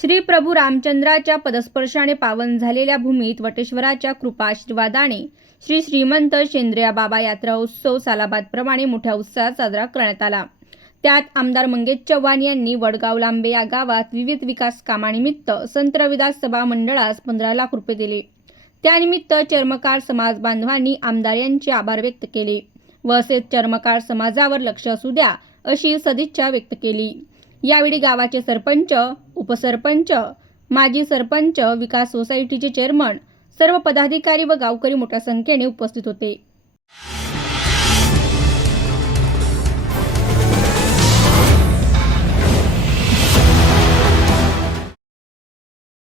श्री प्रभू रामचंद्राच्या पदस्पर्शाने पावन झालेल्या भूमीत वटेश्वराच्या कृपा आशीर्वादाने श्री श्रीमंत शेंद्रिया बाबा यात्रा उत्सव सालाबादप्रमाणे मोठ्या उत्साहात साजरा करण्यात आला. त्यात आमदार मंगेश चव्हाण यांनी वडगाव लांबे या गावात विविध विकास कामानिमित्त संत रविदास सभा मंडळास पंधरा लाख रुपये दिले. त्यानिमित्त चर्मकार समाज बांधवांनी आमदार यांचे आभार व्यक्त केले व असे चर्मकार समाजावर लक्ष असू द्या अशी सदिच्छा व्यक्त केली. यावेळी गावाचे सरपंच उपसरपंच माजी सरपंच विकास सोसायटीचे चेअरमन सर्व पदाधिकारी व गावकरी मोठ्या संख्येने उपस्थित होते.